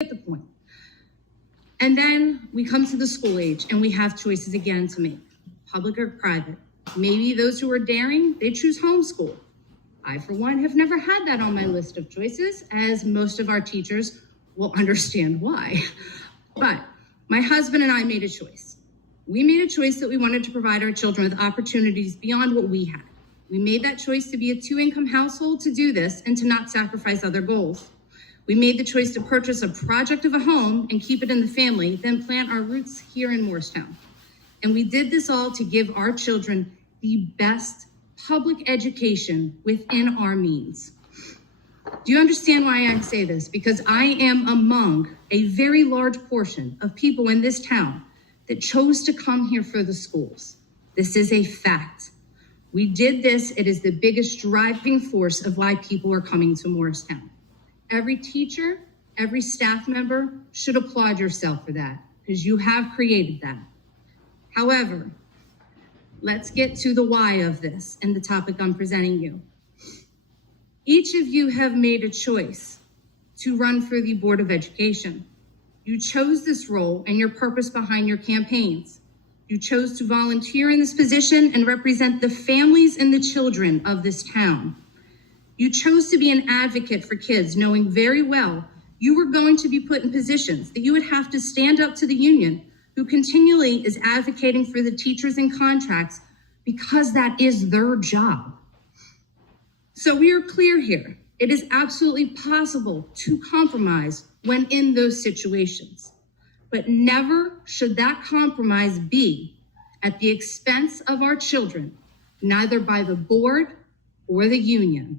get the point. And then we come to the school age and we have choices again to make, public or private. Maybe those who are daring, they choose homeschool. I, for one, have never had that on my list of choices, as most of our teachers will understand why. But my husband and I made a choice. We made a choice that we wanted to provide our children with opportunities beyond what we had. We made that choice to be a 2-income household to do this and to not sacrifice other goals. We made the choice to purchase a project of a home and keep it in the family, then plant our roots here in Morristown. And we did this all to give our children the best public education within our means. Do you understand why I say this? Because I am among a very large portion of people in this town that chose to come here for the schools. This is a fact. We did this. It is the biggest driving force of why people are coming to Morristown. Every teacher, every staff member should applaud yourself for that, because you have created that. However, let's get to the why of this and the topic I'm presenting you. Each of you have made a choice to run for the Board of Education. You chose this role and your purpose behind your campaigns. You chose to volunteer in this position and represent the families and the children of this town. You chose to be an advocate for kids, knowing very well you were going to be put in positions that you would have to stand up to the union, who continually is advocating for the teachers and contracts because that is their job. So we are clear here. It is absolutely possible to compromise when in those situations, but never should that compromise be at the expense of our children, neither by the board or the union.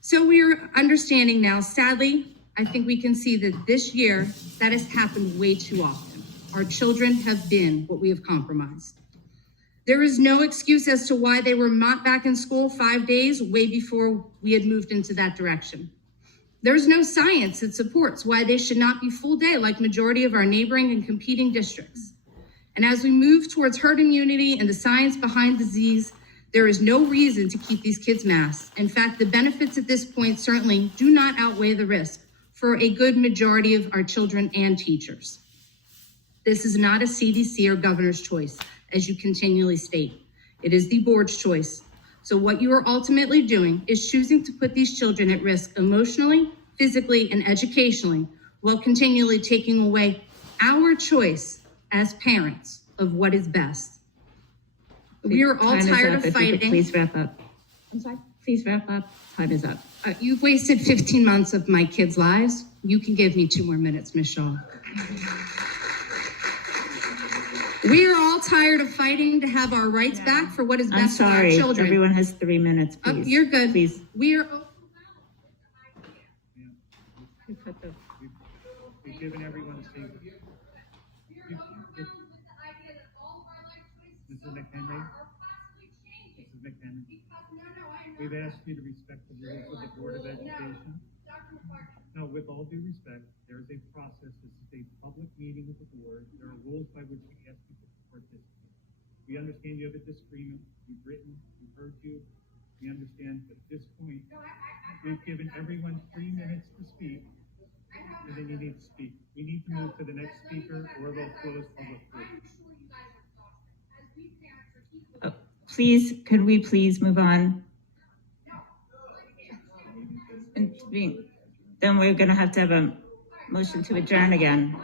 So we are understanding now, sadly, I think we can see that this year that has happened way too often. Our children have been what we have compromised. There is no excuse as to why they were not back in school 5 days way before we had moved into that direction. There's no science that supports why they should not be full day like majority of our neighboring and competing districts. And as we move towards herd immunity and the science behind disease, there is no reason to keep these kids masked. In fact, the benefits at this point certainly do not outweigh the risk for a good majority of our children and teachers. This is not a CDC or governor's choice, as you continually state. It is the board's choice. So what you are ultimately doing is choosing to put these children at risk emotionally, physically, and educationally, while continually taking away our choice as parents of what is best. We are all tired of fighting. Please wrap up. I'm sorry. Please wrap up. Time is up. You've wasted 15 months of my kids' lives. You can give me 2 more minutes, Ms. Shaw. We are all tired of fighting to have our rights back for what is best for our children. Everyone has 3 minutes, please. You're good. Please. We are. We've given everyone a safe. Mrs. McHenry. Mrs. McHenry. We've asked you to respect the rules of the Board of Education. No, with all due respect, there is a process. This is a public meeting with the board. There are rules by which we ask people to participate. We understand you have a disagreement. You've written, we've heard you. We understand, but at this point, we've given everyone 3 minutes to speak, and then you need to speak. We need to move to the next speaker, or we'll close public forum. Please, could we please move on? Then we're going to have a motion to adjourn again.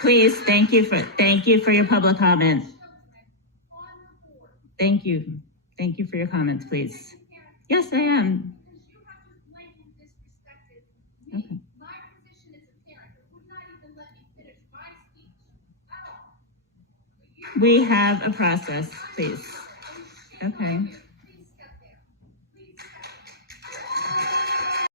Please, thank you for your public comment. Thank you. Thank you for your comments, please. Yes, I am. Okay. We have a process, please. Okay.